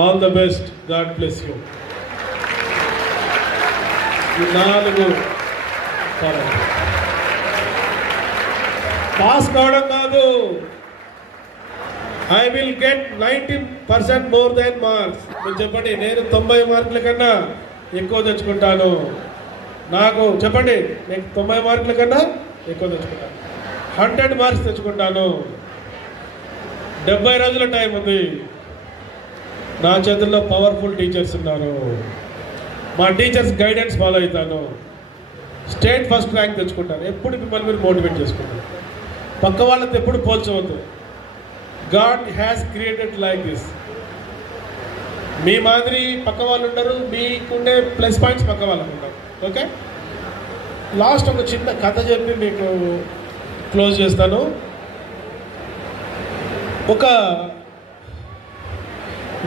All the best, God bless you. ఈ 4 pass కావడం కాదు, I will get 90% more than marks. మీరు చెప్పండి, నేను 90 మార్కుల కన్నా ఎక్కువ తెచ్చుకుంటాను. నాకు చెప్పండి, నేను 90 మార్కుల కన్నా ఎక్కువ తెచ్చుకుంటాను. 100 మార్క్స్ తెచ్చుకుంటాను. 70 రోజుల టైం ఉంది. నా చేతుల్లో పవర్ఫుల్ టీచర్స్ ఉన్నారు. మా టీచర్స్ గైడెన్స్ ఫాలో అవుతాను. స్టేట్ ఫస్ట్ ర్యాంక్ తెచ్చుకుంటాను. ఎప్పుడు మిమ్మల్ని మీరు మోటివేట్ చేసుకుంటాను. పక్క వాళ్ళతో ఎప్పుడు పోల్చవద్దు. God has created like this. మీ మాదిరి పక్క వాళ్ళు ఉండరు, మీకుండే ప్లస్ పాయింట్స్ పక్క వాళ్ళకు ఉండరు. ఓకే, లాస్ట్ ఒక చిన్న కథ చెప్పి మీకు క్లోజ్ చేస్తాను. ఒక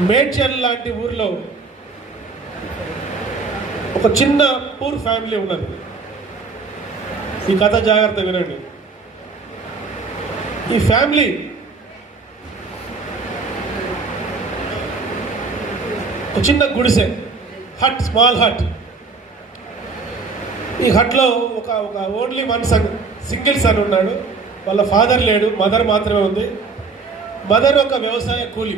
మేడ్చల్ లాంటి ఊర్లో ఒక చిన్న పూర్ ఫ్యామిలీ ఉన్నది. ఈ కథ జాగ్రత్త వినండి. ఈ ఫ్యామిలీ ఒక చిన్న గుడిసె, హట్, స్మాల్ హట్. ఈ హట్లో ఒక only one son, single son ఉన్నాడు. వాళ్ళ ఫాదర్ లేడు, మదర్ మాత్రమే ఉంది. మదర్ ఒక వ్యవసాయ కూలి.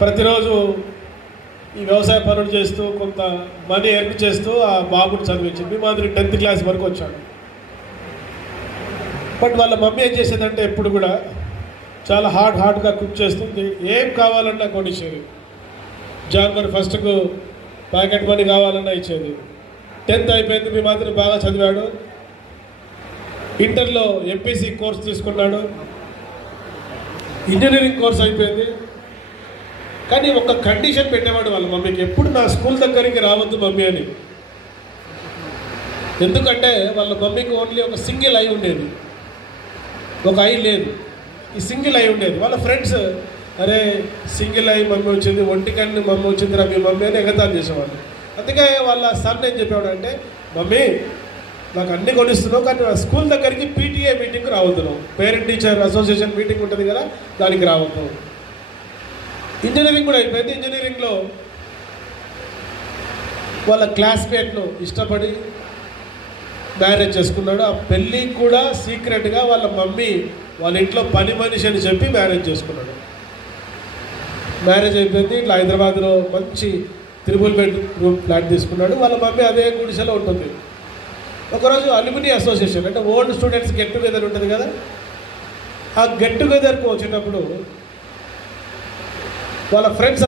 ప్రతిరోజు ఈ వ్యవసాయ పనులు చేస్తూ కొంత మనీ ఎర్న్ చేస్తూ ఆ బాబుని చదివించింది. మీ మాదిరి 10th క్లాస్ వరకు వచ్చాడు. బట్ వాళ్ళ మమ్మీ ఏం చేసేదంటే ఎప్పుడు కూడా చాలా హార్డ్గా కుక్ చేస్తుంది. ఏం కావాలన్నా కొనిచ్చేది. జనవరి 1కు ప్యాకెట్ మనీ కావాలన్నా ఇచ్చేది. 10th అయిపోయింది, మీ మాదిరి బాగా చదివాడు. ఇంటర్లో ఎంపీసీ కోర్స్ తీసుకున్నాడు. ఇంజనీరింగ్ కోర్స్ అయిపోయింది. కానీ ఒక కండిషన్ పెట్టేవాడు వాళ్ళ మమ్మీకి, ఎప్పుడు నా స్కూల్ దగ్గరికి రావద్దు మమ్మీ అని. ఎందుకంటే వాళ్ళ మమ్మీకి ఓన్లీ ఒక సింగిల్ ఐ ఉండేది, ఒక ఐ లేదు. ఈ సింగిల్ ఐ ఉండేది. వాళ్ళ ఫ్రెండ్స్, అరే సింగిల్ ఐ మమ్మీ వచ్చింది, ఒంటికన్ను మమ్మీ వచ్చింది రా మీ మమ్మీ అని ఎగతాలు చేసేవాళ్ళు. అందుకే వాళ్ళ సన్ ఏం చెప్పేవాడు అంటే, మమ్మీ నాకు అన్ని కొనిస్తున్నావు, కానీ నా స్కూల్ దగ్గరికి పీటీఏ మీటింగ్కి రావద్దు, నువ్వు పేరెంట్ టీచర్ అసోసియేషన్ మీటింగ్ ఉంటుంది కదా, దానికి రావద్దు. ఇంజనీరింగ్ కూడా అయిపోయింది. ఇంజనీరింగ్లో వాళ్ళ క్లాస్మేట్లు ఇష్టపడి మ్యారేజ్ చేసుకున్నాడు. ఆ పెళ్ళి కూడా సీక్రెట్గా వాళ్ళ మమ్మీ వాళ్ళ ఇంట్లో పని మనిషి అని చెప్పి మ్యారేజ్ చేసుకున్నాడు. మ్యారేజ్ అయిపోయింది. ఇట్లా హైదరాబాద్లో మంచి 3 బెడ్రూమ్ ఫ్లాట్ తీసుకున్నాడు. వాళ్ళ మమ్మీ అదే గుడిసెలో ఉంటుంది. ఒకరోజు అల్యూమిని అసోసియేషన్ అంటే ఓల్డ్ స్టూడెంట్స్ గెట్ టుగెదర్ ఉంటుంది కదా, ఆ గెట్ టుగెదర్కి వచ్చినప్పుడు వాళ్ళ ఫ్రెండ్స్